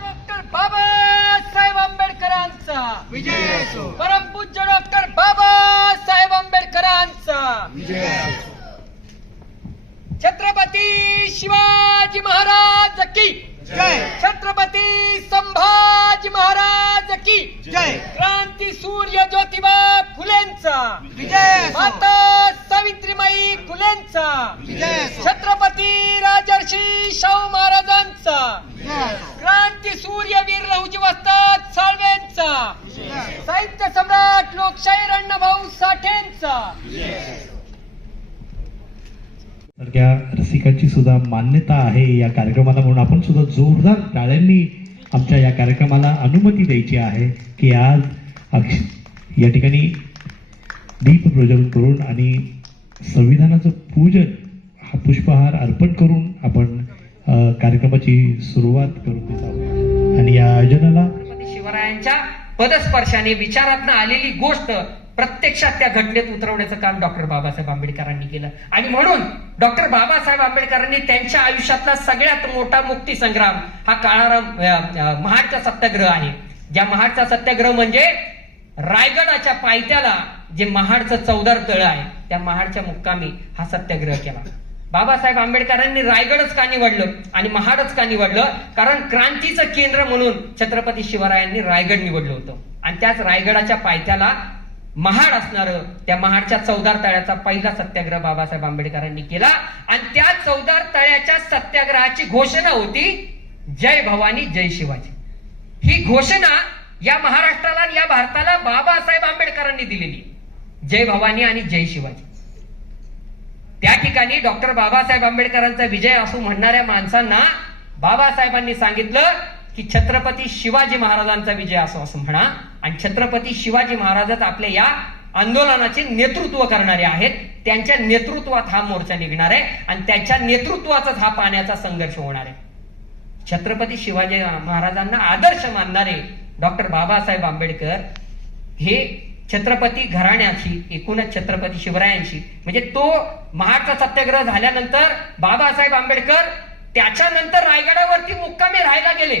Doctor Babasaheb आंबेडकरांचा. विजय परमपूज्य doctor Babasaheb आंबेडकरांचा. विजय छत्रपती शिवाजी महाराज की. जय. छत्रपती संभाजी महाराज की. जय. क्रांती सूर्य ज्योतिबा फुलेंचा. विजय माता सावित्रीमाई फुलेंचा. विजय छत्रपती राजर्षी शाहू महाराजांचा विजय असो क्रांती सूर्य वीर लहुजी वस्ताद साळवेंचा साहित्य सम्राट लोकशाहीर अण्णाभाऊ साठेंचा. तर रसिकांची सुद्धा मान्यता आहे या कार्यक्रमाला म्हणून आपण सुद्धा जोरदार टाळ्यांनी आमच्या या कार्यक्रमाला अनुमती द्यायची आहे की आज अक्ष या ठिकाणी दीप प्रज्वलन करून आणि संविधानाचं पूजन हा पुष्पहार अर्पण करून आपण कार्यक्रमाची सुरुवात करून देत आहोत. आणि या आयोजनाला शिवरायांच्या पदस्पर्शाने विचारातनं आलेली गोष्ट प्रत्यक्षात त्या घटनेत उतरवण्याचं काम डॉक्टर बाबासाहेब आंबेडकरांनी केलं. आणि म्हणून डॉक्टर बाबासाहेब आंबेडकरांनी त्यांच्या आयुष्यातला सगळ्यात मोठा मुक्ती संग्राम हा काळाराम महाडचा सत्याग्रह आहे. ज्या महाडचा सत्याग्रह म्हणजे रायगडाच्या पायथ्याला जे महाडचं चौदार तळ आहे त्या महाडच्या मुक्कामी हा सत्याग्रह केला. बाबासाहेब आंबेडकरांनी रायगडच का निवडलं आणि महाडच का निवडलं? कारण क्रांतीचं केंद्र म्हणून छत्रपती शिवरायांनी रायगड निवडलं होतं. आणि त्याच रायगडाच्या पायथ्याला महाड असणारं त्या महाडच्या चौदार तळ्याचा पहिला सत्याग्रह बाबासाहेब आंबेडकरांनी केला. आणि त्या चौदार तळ्याच्या सत्याग्रहाची घोषणा होती जय भवानी जय शिवाजी. ही घोषणा या महाराष्ट्राला या भारताला बाबासाहेब आंबेडकरांनी दिलेली. जय भवानी आणि जय शिवाजी. त्या ठिकाणी डॉक्टर बाबासाहेब आंबेडकरांचा विजय असो म्हणणाऱ्या माणसांना बाबासाहेबांनी सांगितलं की छत्रपती शिवाजी महाराजांचा विजय असो असं म्हणा. आणि छत्रपती शिवाजी महाराजच आपल्या या आंदोलनाचे नेतृत्व करणारे आहेत. त्यांच्या नेतृत्वात हा मोर्चा निघणार आहे आणि त्यांच्या नेतृत्वाचाच हा पाण्याचा संघर्ष होणार आहे. छत्रपती शिवाजी महाराजांना आदर्श मानणारे डॉक्टर बाबासाहेब आंबेडकर हे छत्रपती घराण्याशी एकूणच छत्रपती शिवरायांशी म्हणजे तो महाडचा सत्याग्रह झाल्यानंतर बाबासाहेब आंबेडकर त्याच्यानंतर रायगडावरती मुक्कामी राहायला गेले.